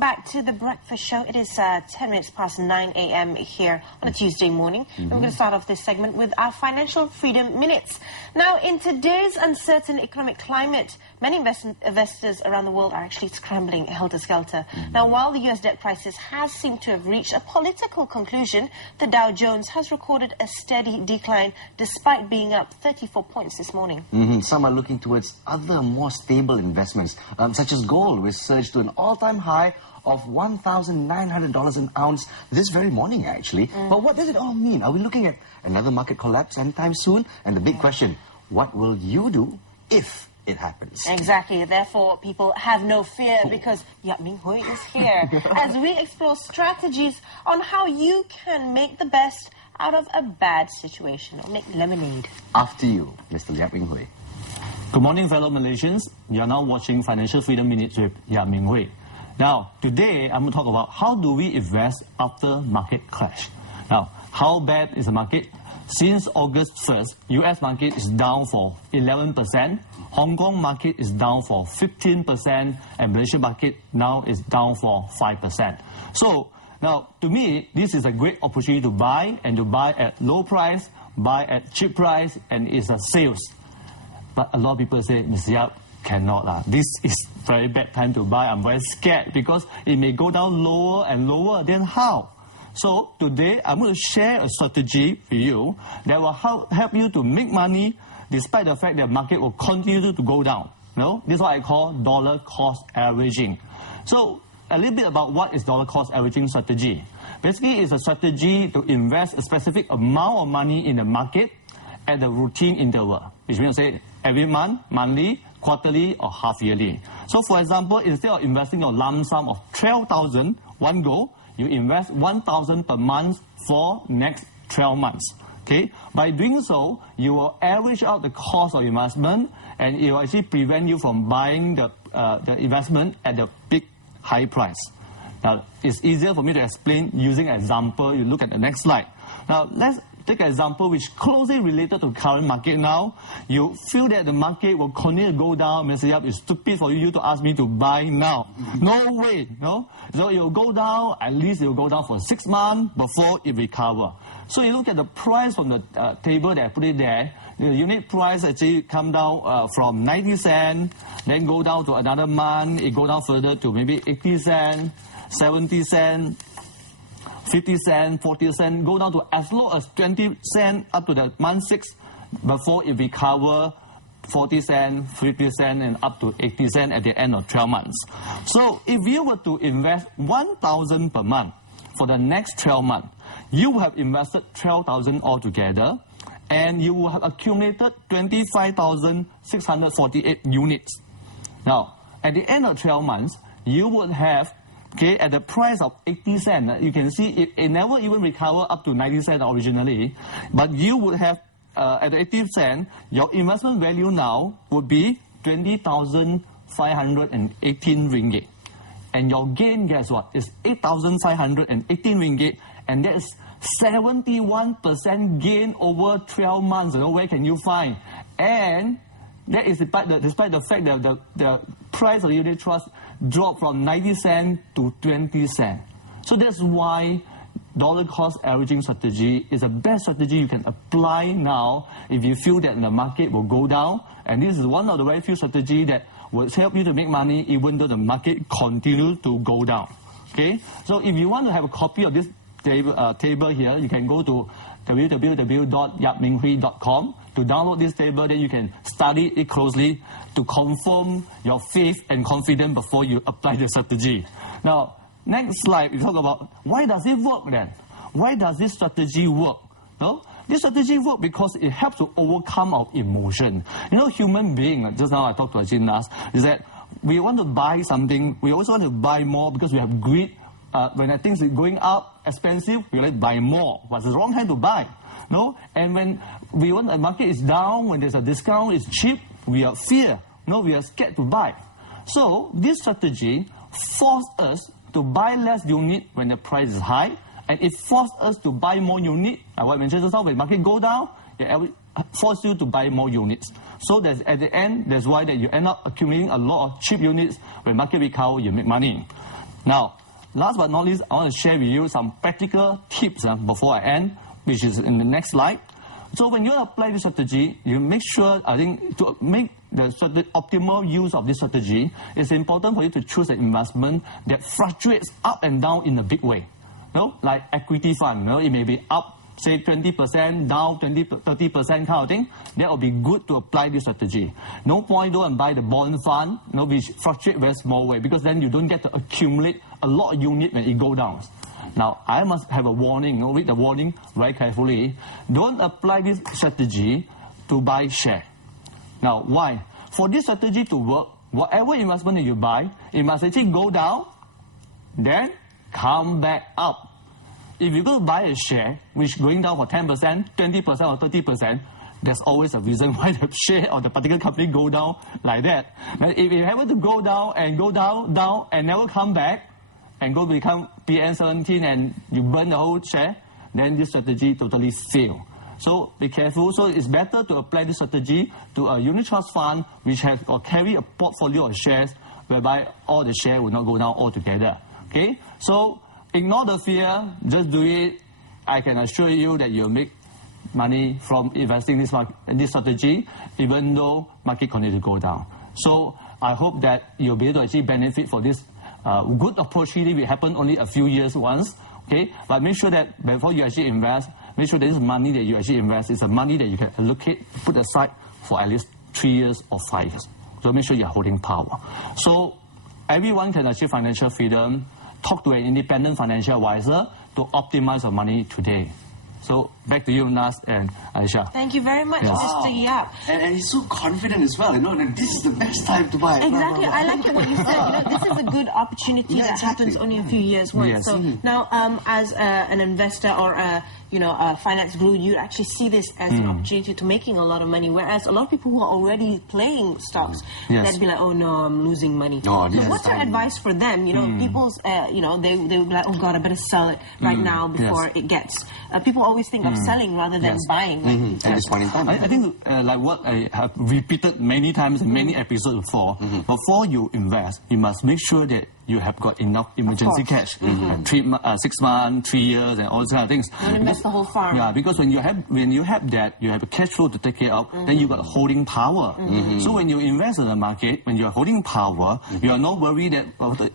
back to the breakfast show. It is 10 minutes past 9 a.m. here on a Tuesday morning. And we're going to start off this segment with our Financial Freedom Minutes. Now, in today's uncertain economic climate, many investors around the world are actually scrambling helter-skelter. Now, while the US debt crisis has seemed to have reached a political conclusion, the Dow Jones has recorded a steady decline despite being up 34 points this morning. Some are looking towards other more stable investments, such as gold, which surged to an all-time high of $1,900 an ounce this very morning, actually. But what does it all mean? Are we looking at another market collapse anytime soon? And the big question, what will you do if it happens? Exactly. Therefore, people have no fear because Ming is here as we explore strategies on how you can make the best out of a bad situation or make lemonade. After you, Mr. Ming. Good morning, fellow Malaysians. You are now watching Financial Freedom Minutes with Ming. Now, today I'm going to talk about how do we invest after market crash. Now, how bad is the market? Since August 1st, US market is down for 11%, Hong Kong market is down for 15%, and Malaysian market now is down for 5%. So, now, to me, this is a great opportunity to buy, and to buy at low price, buy at cheap price, and it's a sales. But a lot of people say, Mr. Yap, cannot. This is very bad time to buy. I'm very scared because it may go down lower and lower. Then how? So today, I'm going to share a strategy for you that will help you to make money despite the fact that the market will continue to go down. This is what I call dollar cost averaging. So a little bit about what is dollar cost averaging strategy. Basically, it's a strategy to invest a specific amount of money in the market at the routine interval, which means say every month, monthly, quarterly, or half-yearly. So, for example, instead of investing a lump sum of 12,000 one go, you invest 1,000 per month for next 12 months. Okay? By doing so, you will average out the cost of investment, and it will actually prevent you from buying the investment at the big high price. Now, it's easier for me to explain using an example. You look at the next slide. Now, let's take an example which closely related to current market now. You feel that the market will continue to go down. Mr. Yap, it's stupid for you to ask me to buy now. No way, no? So it will go down, at least it will go down for 6 months before it recovers. So you look at the price from the table that I put it there. The unit price actually come down from 90 cents, then go down to another month, it go down further to maybe 80 cents, 70 cents, 50 cents, 40 cents, go down to as low as 20 cents up to the month 6 before it recover 40 cents, 50 cents, and up to 80 cents at the end of 12 months. So if you were to invest 1,000 per month for the next 12 months, you will have invested 12,000 altogether, and you will have accumulated 25,648 units. Now, at the end of 12 months, you would have at the price of 80 cents, you can see it never even recovered up to 90 cents originally, but you would have, at 80 cents, your investment value now would be 20,518 ringgit. And your gain, guess what, is 8,518 ringgit, and that is 71% gain over 12 months. Where can you find? And that is despite the fact that the price of the unit trust dropped from 90 cents to 20 cents. So that's why dollar cost averaging strategy is the best strategy you can apply now if you feel that the market will go down. And this is one of the very few strategies that will help you to make money even though the market continues to go down. Okay? So if you want to have a copy of this table here, you can go to www.yapminghui.com to download this table. Then you can study it closely to confirm your faith and confidence before you apply the strategy. Now, next slide, we talk about why does it work then? Why does this strategy work? No? This strategy works because it helps to overcome our emotion. Human being, just now I talked to Ajin last, is that we want to buy something, we also want to buy more because we have greed. When things are going up, expensive, we like buy more. But it's the wrong time to buy. No? And when we want the market is down, when there's a discount, it's cheap, we are fear. No, we are scared to buy. So this strategy forces us to buy less unit when the price is high, and it forces us to buy more unit. What I mentioned just now, when the market go down, it forces you to buy more units. So that's, at the end, that's why that you end up accumulating a lot of cheap units. When market recover, you make money. Now, last but not least, I want to share with you some practical tips before I end, which is in the next slide. So when you apply this strategy, you make sure, I think, to make the optimal use of this strategy, it's important for you to choose an investment that fluctuates up and down in a big way. Like equity fund, it may be up, say 20%, down 30% kind of thing. That will be good to apply this strategy. No point go and buy the bond fund, which fluctuate very small way, because then you don't get to accumulate a lot of unit when it go down. Now, I must have a warning. Read the warning very carefully. Don't apply this strategy to buy share. Now, why? For this strategy to work, whatever investment that you buy, it must actually go down, then come back up. If you go buy a share, which is going down for 10%, 20% or 30%, there's always a reason why the share of the particular company go down like that. But if it happen to go down, and never come back, and go become PN17 and you burn the whole share, then this strategy totally fail. So be careful. So it's better to apply this strategy to a unit trust fund which has or carry a portfolio of shares whereby all the share will not go down altogether. Okay? So ignore the fear, just do it. I can assure you that you'll make money from investing this strategy, even though market continue to go down. So I hope that you'll be able to actually benefit for this good opportunity will happen only a few years once, okay? But make sure that before you actually invest, make sure that this money that you actually invest is the money that you can allocate, put aside for at least 3 years or 5 years. So make sure you're holding power. So everyone can achieve financial freedom. Talk to an independent financial advisor to optimize your money today. So back to you, Nas and Aisha. Thank you very much, Mr. Yap. And he's so confident as well, that this is the best time to buy. Exactly. I like it what you said. This is a good opportunity that happens only a few years once. Yes. So now, as an investor or a finance guru, you actually see this as an opportunity to making a lot of money. Whereas a lot of people who are already playing stocks, they'd be like, oh no, I'm losing money. Oh, so what's your advice for them? People's, they would be like, oh God, I better sell it right now before it gets. People always think of selling rather than buying. At this point in time. I think like what I have repeated many times in many episodes before, before you invest, you must make sure that you have got enough emergency cash, 6 months, 3 years, and all those kind of things. Don't invest the whole farm. Yeah, because when you have that, you have a cash flow to take care of. Then you got holding power. So when you invest in the market, when you are holding power, you are not worried that,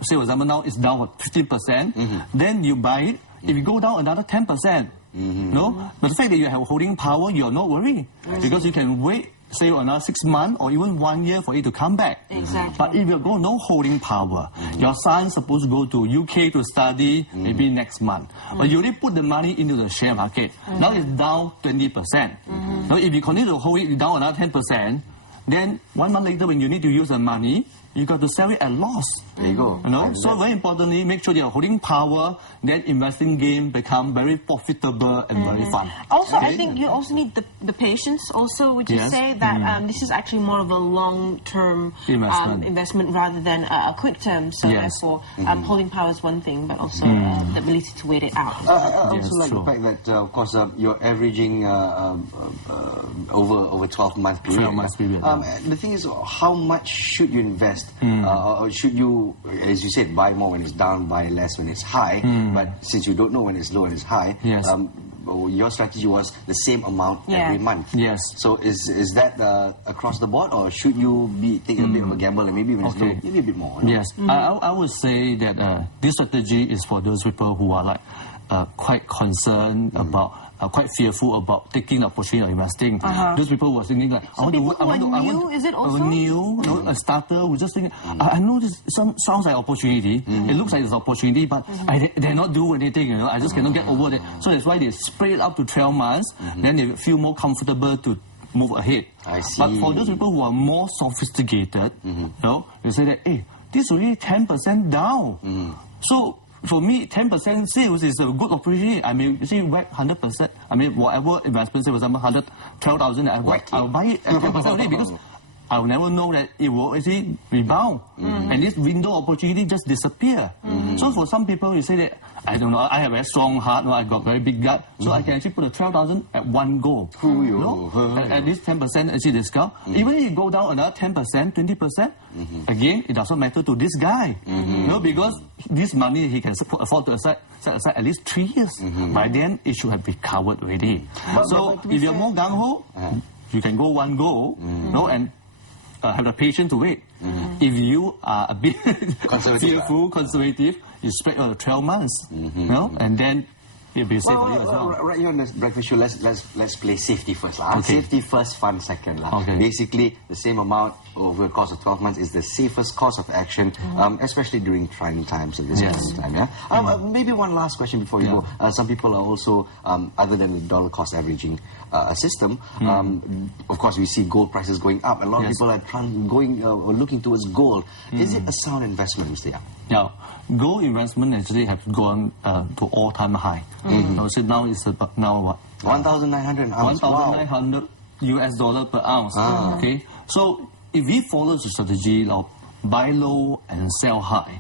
say for example now it's down for 15%. Then you buy it. If you go down another 10%, no. But the fact that you have holding power, you are not worried because you can wait, say another 6 months or even 1 year for it to come back. Exactly. But if you go no holding power, your son's supposed to go to UK to study maybe next month. But you already put the money into the share market. Now it's down 20%. Now if you continue to hold it down another 10%, then 1 month later when you need to use the money, you got to sell it at loss. There you go. So very importantly, make sure you're holding power, then investing game become very profitable and very fun. Also, I think you also need the patience also, which you say that this is actually more of a long-term investment rather than a quick term. So therefore, holding power is one thing, but also the ability to wait it out. I also like the fact that, of course, you're averaging over 12-month period. 12-month period. The thing is, how much should you invest? Or should you, as you said, buy more when it's down, buy less when it's high? But since you don't know when it's low and it's high, your strategy was the same amount every month. Yes. So is that across the board, or should you be taking a bit of a gamble and maybe when it's low, maybe a bit more? Yes. I would say that this strategy is for those people who are like quite concerned about. Quite fearful about taking the opportunity of investing. Those people who are thinking like, is it also? A starter who just think, I know this sounds like opportunity. It looks like it's opportunity, but they're not doing anything. I just cannot get over that. So that's why they spread it up to 12 months. Then they feel more comfortable to move ahead. I see. But for those people who are more sophisticated, they say that, hey, this is already 10% down. So for me, 10% sales is a good opportunity. I mean, you see, whack 100%. I mean, whatever investment, say for example, 112,000, I'll buy it at 10% only because I'll never know that it will actually rebound. And this window opportunity just disappear. So for some people, you say that I don't know, I have a very strong heart, no, I got very big gut, so I can actually put a 12,000 at one go. You know? At least 10% actually discount. Even if you go down another 10%, 20%, again, it doesn't matter to this guy. You know, because this money he can afford to set aside at least 3 years. By then, it should have recovered already. So if you're more gung-ho, you can go one go, no, and have the patience to wait. If you are a bit fearful, conservative, you spread over 12 months, you know, and then it'll be safe for you as well. Right here on this breakfast show, let's play safety first. Safety first, fun second. Basically, the same amount over the course of 12 months is the safest course of action, especially during trying times at this point in time. Yeah? Maybe one last question before you go. Some people are also, other than the dollar cost averaging system, of course, we see gold prices going up. A lot of people are or looking towards gold. Is it a sound investment, Mr. Yap? Yeah, gold investment actually have gone to all-time high. So now it's about what? 1,900 ounce. 1,900 US dollar per ounce. Okay, so if we follow the strategy of buy low and sell high,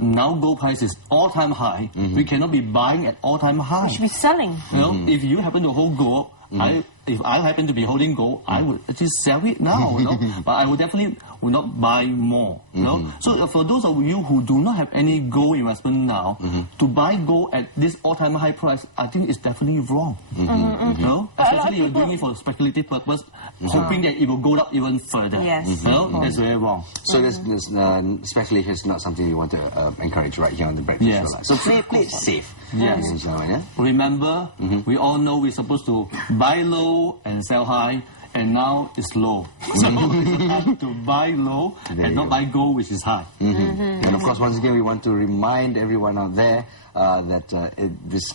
now gold price is all-time high. We cannot be buying at all-time high. We should be selling. You know, if you happen to hold gold, if I happen to be holding gold, I would actually sell it now, you know. But I would definitely not buy more, you know. So for those of you who do not have any gold investment now, to buy gold at this all-time high price, I think it's definitely wrong. You know, especially you're doing it for speculative purpose, hoping that it will go up even further. You know, that's very wrong. So this speculation is not something you want to encourage right here on the breakfast show. So play it safe. Remember, we all know we're supposed to buy low and sell high, and now it's low. So it's time to buy low and not buy gold, which is high. And of course, once again, we want to remind everyone out there that this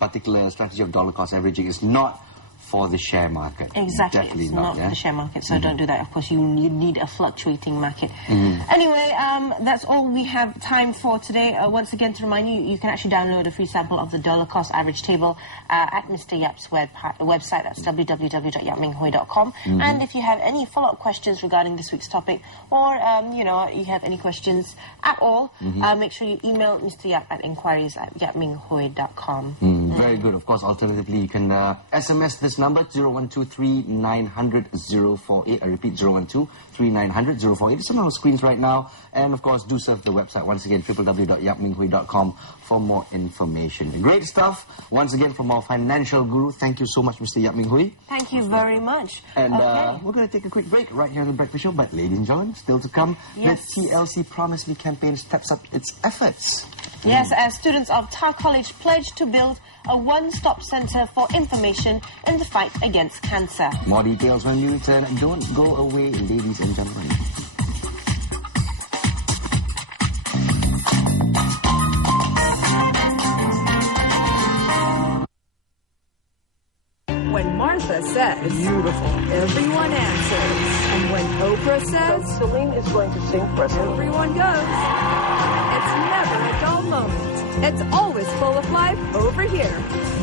particular strategy of dollar cost averaging is not for the share market. Exactly, Definitely it's not yeah? the share market, so don't do that. Of course, you need a fluctuating market. Anyway, that's all we have time for today. Once again, to remind you, you can actually download a free sample of the dollar cost average table at Mr. Yap's website. That's www.yapminghui.com. And if you have any follow-up questions regarding this week's topic, or you know, you have any questions at all, make sure you email Mr. Yap at inquiries@yapminghui.com. Very good. Of course, alternatively, you can SMS this number 012-3900-048. I repeat, 012-3900-048. It's on our screens right now. And of course, do surf the website once again, www.yapminghui.com for more information. Great stuff. Once again, from our financial guru, thank you so much, Mr. Yap Ming Hui. Thank you very much. And we're going to take a quick break right here on the Breakfast Show. But ladies and gentlemen, still to come, the TLC Promise Me campaign steps up its efforts. Yes, as students of Tar College pledge to build a one-stop center for information in the fight against cancer. More details when you return. Don't go away, ladies and gentlemen. When Martha says, beautiful, everyone answers. And when Oprah says, Celine is going to sing for us. everyone goes. It's never a dull moment. It's always full of life over here.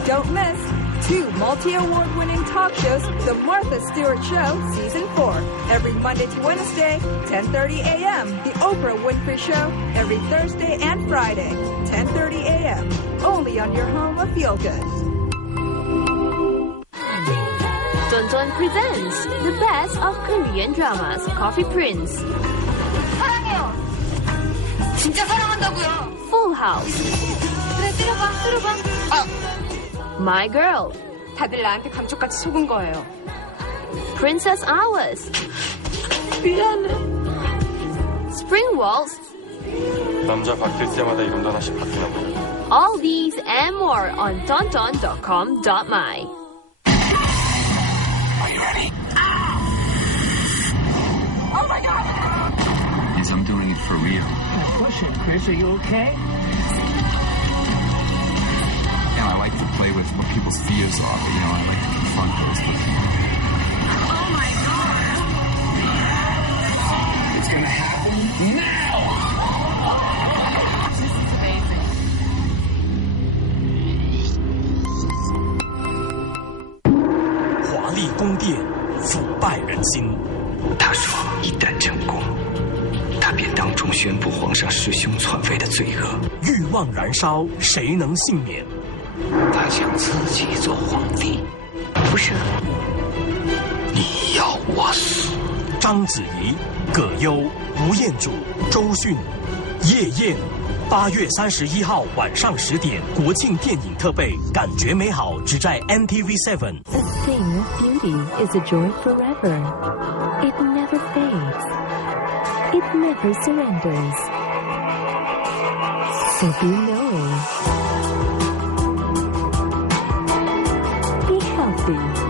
Don't miss 2 multi-award-winning talk shows, The Martha Stewart Show, Season 4, every Monday to Wednesday, 10:30 a.m. The Oprah Winfrey Show, every Thursday and Friday, 10:30 a.m. Only on your home of Feel Good. Don presents the best of Korean dramas, Coffee Prince, 사랑해요. 진짜 사랑한다고요. Full House, 그래 때려봐. My Girl, 다들 나한테 감쪽같이 속은 거예요. Princess Hours, 미안해. Spring Waltz, 남자 바뀔 때마다 이름도 하나씩 바뀌나 보네. all these and more on tonton.com.my. I'm doing it for real. Question, Chris, are you okay? And I like to play with what people's fears are, but, you know, I like to confront those. But... Oh my God. It's gonna happen now! This is amazing. 华丽宫殿，腐败人心。他说，一旦成功，他他便当众宣布皇上弑兄篡位的罪恶。欲望燃烧，谁能幸免？他想自己做皇帝，不是，你要我死。章子怡、葛优、吴彦祖、周迅、夜宴。8月31号晚上10点，国庆电影特备，感觉美好只在 NTV7。A thing of beauty is a joy forever. It never fades. It never surrenders. So be knowing. Be healthy.